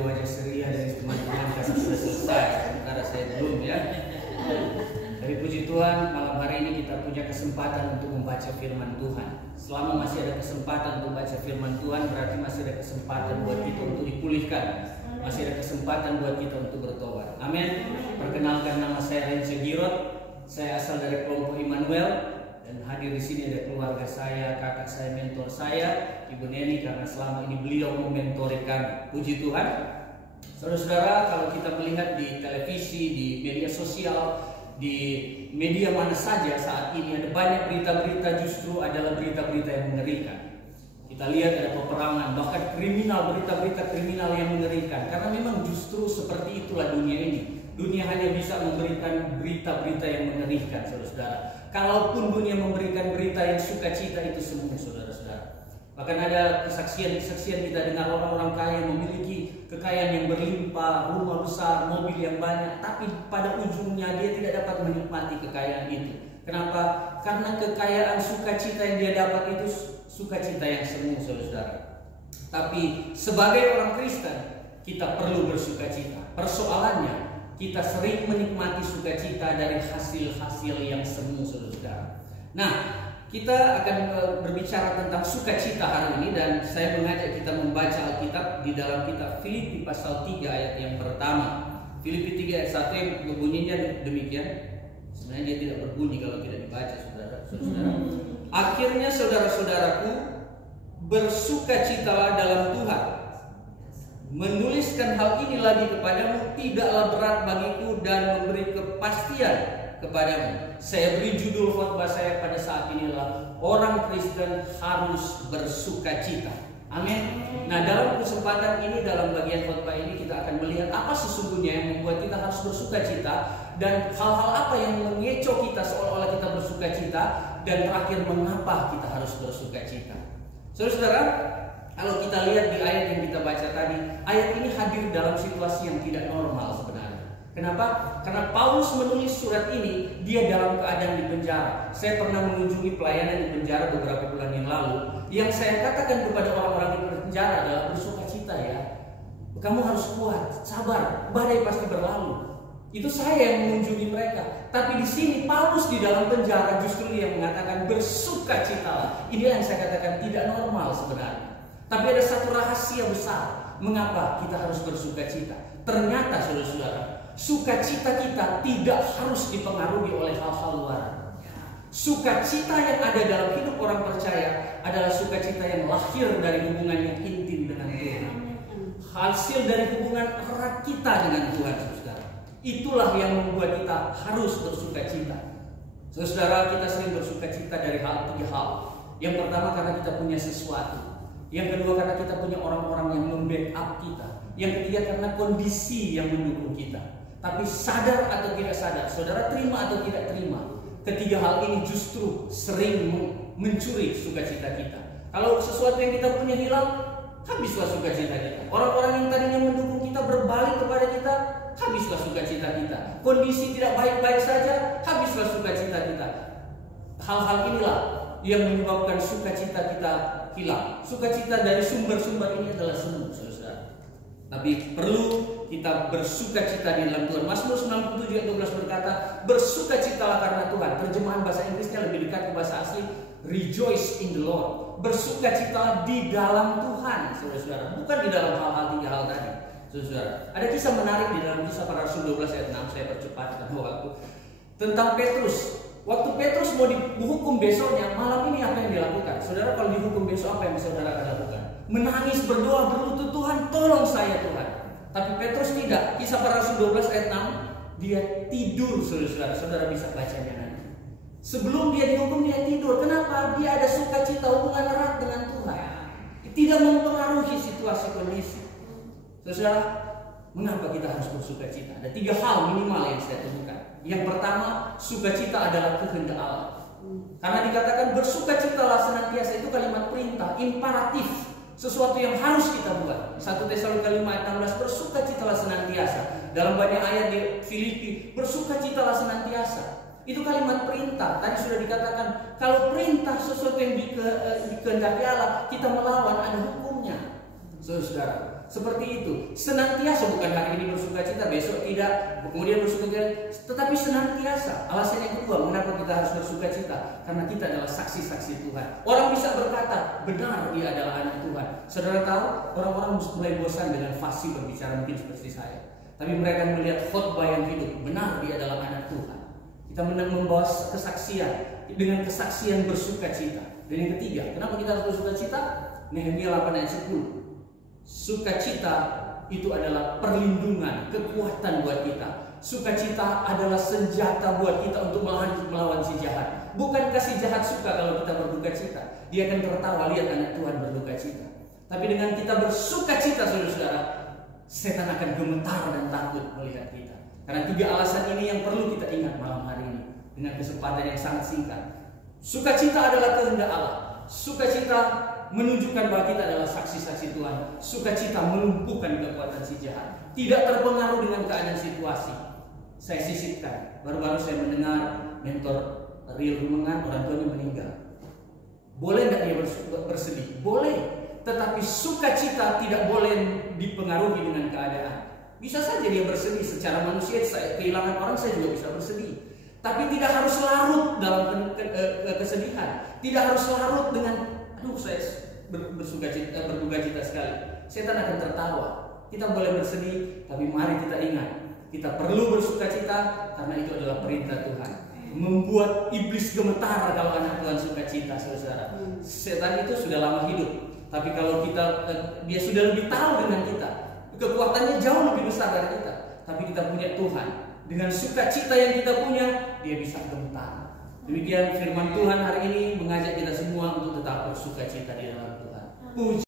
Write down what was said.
wajah-wajah ceria dari teman-teman karena sudah selesai, sementara saya belum ya. Dari puji Tuhan, malam hari ini kita punya kesempatan untuk membaca firman Tuhan. Selama masih ada kesempatan untuk membaca firman Tuhan, berarti masih ada kesempatan buat kita untuk dipulihkan. Masih ada kesempatan buat kita untuk bertobat. Amin. Perkenalkan, nama saya Rence Girot. Saya asal dari kelompok Immanuel. Dan hadir di sini ada keluarga saya, kakak saya, mentor saya, Ibu Neni, karena selama ini beliau mementori kami. Puji Tuhan. Saudara-saudara, kalau kita melihat di televisi, di media sosial, di media mana saja saat ini ada banyak berita-berita justru adalah berita-berita yang mengerikan. Kita lihat ada peperangan, bahkan kriminal, berita-berita kriminal yang mengerikan. Karena memang justru seperti itulah dunia ini. Dunia hanya bisa memberikan berita-berita yang mengerikan, saudara-saudara. Kalaupun dunia memberikan berita yang sukacita, itu semua, saudara-saudara. Bahkan ada kesaksian kita dengar orang-orang kaya yang memiliki kekayaan yang berlimpah, rumah besar, mobil yang banyak, tapi pada ujungnya dia tidak dapat menikmati kekayaan itu. Kenapa? Karena kekayaan sukacita yang dia dapat itu sukacita yang semu, saudara-saudara. Tapi sebagai orang Kristen, kita perlu bersukacita. Persoalannya, kita sering menikmati sukacita dari hasil-hasil yang semu, saudara-saudara. Nah, kita akan berbicara tentang sukacita hari ini, dan saya mengajak kita membaca Alkitab di dalam kitab Filipi pasal 3 ayat yang pertama. Filipi 3 ayat 1 yang berbunyinya demikian. Sebenarnya dia tidak berbunyi kalau tidak dibaca, saudara-saudara. Akhirnya saudara-saudaraku, bersukacitalah dalam Tuhan. Menuliskan hal ini lagi kepadamu tidaklah berat bagiku dan memberi kepastian kepadamu. Saya beri judul khotbah saya pada saat ini adalah orang Kristen harus bersukacita. Amin. Nah, dalam kesempatan ini, dalam bagian khotbah ini, kita akan melihat apa sesungguhnya yang membuat kita harus bersukacita, dan hal-hal apa yang mengecoh kita seolah-olah kita bersukacita, dan terakhir mengapa kita harus bersukacita. Saudara-saudara, kalau kita lihat di ayat yang kita baca tadi, ayat ini hadir dalam situasi yang tidak normal sebenarnya. Kenapa? Karena Paulus menulis surat ini, dia dalam keadaan di penjara. Saya pernah mengunjungi pelayanan di penjara beberapa bulan yang lalu. Yang saya katakan kepada orang-orang di penjara adalah bersukacita ya. Kamu harus kuat, sabar, badai pasti berlalu. Itu saya yang mengunjungi mereka. Tapi di sini Paulus di dalam penjara justru dia mengatakan bersukacitalah. Inilah yang saya katakan tidak normal sebenarnya. Tapi ada satu rahasia besar mengapa kita harus bersukacita. Ternyata saudara-saudara, sukacita kita tidak harus dipengaruhi oleh hal-hal luar. Sukacita yang ada dalam hidup orang percaya adalah sukacita yang lahir dari hubungan yang intim dengan Tuhan. Hasil dari hubungan erat kita dengan Tuhan, saudara. Itulah yang membuat kita harus bersukacita. Saudara, kita sering bersukacita dari tiga hal. Yang pertama, karena kita punya sesuatu. Yang kedua, karena kita punya orang-orang yang membackup kita. Yang ketiga, karena kondisi yang mendukung kita. Tapi sadar atau tidak sadar, saudara terima atau tidak terima, ketiga hal ini justru sering mencuri sukacita kita. Kalau sesuatu yang kita punya hilang, habislah sukacita kita. Orang-orang yang tadinya mendukung kita berbalik kepada kita, habislah sukacita kita. Kondisi tidak baik-baik saja, habislah sukacita kita. Hal-hal inilah yang menyebabkan sukacita kita hilang. Sukacita dari sumber-sumber ini adalah semu, saudara. Tapi perlu kita bersukacita di dalam Tuhan. Mazmur 97 ayat 12 berkata, bersukacitalah karena Tuhan. Terjemahan bahasa Inggrisnya lebih dekat ke bahasa asli, rejoice in the Lord. Bersukacitalah di dalam Tuhan, saudara-saudara. Bukan di dalam hal-hal tiga hal tadi, saudara. Ada kisah menarik di dalam Kisah Para Rasul 12 ayat 6. Saya percepat karena waktu. Tentang Petrus. Waktu Petrus mau dihukum besoknya, malam ini apa yang dilakukan? Saudara, kalau dihukum besok apa yang saudara akan lakukan? Menangis, berdoa, berlutut, Tuhan tolong saya Tuhan. Tapi Petrus tidak. Kisah Para Rasul 12 ayat 6, dia tidur, saudara. Saudara bisa bacanya nanti. Sebelum dia dihukum dia tidur. Kenapa? Dia ada sukacita, hubungan erat dengan Tuhan. Tidak mempengaruhi situasi kondisi. Saudara, mengapa kita harus bersukacita? Ada tiga hal minimal yang saya temukan. Yang pertama, sukacita adalah kehendak Allah. Karena dikatakan bersukacitalah senantiasa, itu kalimat perintah, imperatif, sesuatu yang harus kita buat. 1 Tesalonika 5 ayat 16, bersukacitalah senantiasa. Dalam banyak ayat di Filipi, bersukacitalah senantiasa. Itu kalimat perintah. Tadi sudah dikatakan, kalau perintah sesuatu yang dikehendaki Allah, kita melawan, ada hukumnya. Saudara, seperti itu. Senantiasa, bukan hari ini bersuka cita, besok tidak, kemudian bersuka cita, tetapi senantiasa. Alasan yang kedua, mengapa kita harus bersuka cita? Karena kita adalah saksi-saksi Tuhan. Orang bisa berkata, benar dia adalah anak Tuhan. Saudara tahu, orang-orang mulai bosan dengan fasih berbicara mungkin seperti saya. Tapi mereka melihat khotbah yang hidup, benar dia adalah anak Tuhan. Kita membawa kesaksian, dengan kesaksian bersuka cita. Dan yang ketiga, kenapa kita harus bersuka cita? Nehemia 8 ayat 10. Sukacita itu adalah perlindungan, kekuatan buat kita. Sukacita adalah senjata buat kita untuk melawan si jahat. Bukankah si jahat suka kalau kita berduka cita? Dia akan tertawa lihat anak Tuhan berduka cita. Tapi dengan kita bersuka cita, saudara-saudara, setan akan gemetar dan takut melihat kita. Karena 3 alasan ini yang perlu kita ingat malam hari ini dengan kesempatan yang sangat singkat. Sukacita adalah kehendak Allah. Sukacita menunjukkan bahwa kita adalah saksi-saksi Tuhan. Sukacita melumpuhkan kekuatan si jahat. Tidak terpengaruh dengan keadaan situasi. Saya sisipkan, baru-baru saya mendengar mentor Real Rumengan, orang tuanya meninggal. Boleh tidak dia bersedih? Boleh. Tetapi sukacita tidak boleh dipengaruhi dengan keadaan. Bisa saja dia bersedih secara manusia, saya kehilangan orang, saya juga bisa bersedih. Tapi tidak harus larut dalam kesedihan. Tidak harus larut dengan aduh saya berduka cita sekali. Setan akan tertawa. Kita boleh bersedih, tapi mari kita ingat, kita perlu bersuka cita karena itu adalah perintah Tuhan. Membuat iblis gemetar kalau anak Tuhan suka cita, saudara. Setan itu sudah lama hidup, tapi kalau kita dia sudah lebih tahu dengan kita, kekuatannya jauh lebih besar dari kita. Tapi kita punya Tuhan, dengan sukacita yang kita punya, dia bisa gemetar. Demikian firman Tuhan hari ini mengajak kita semua untuk tetap bersuka cita di dalam Tuhan. Puji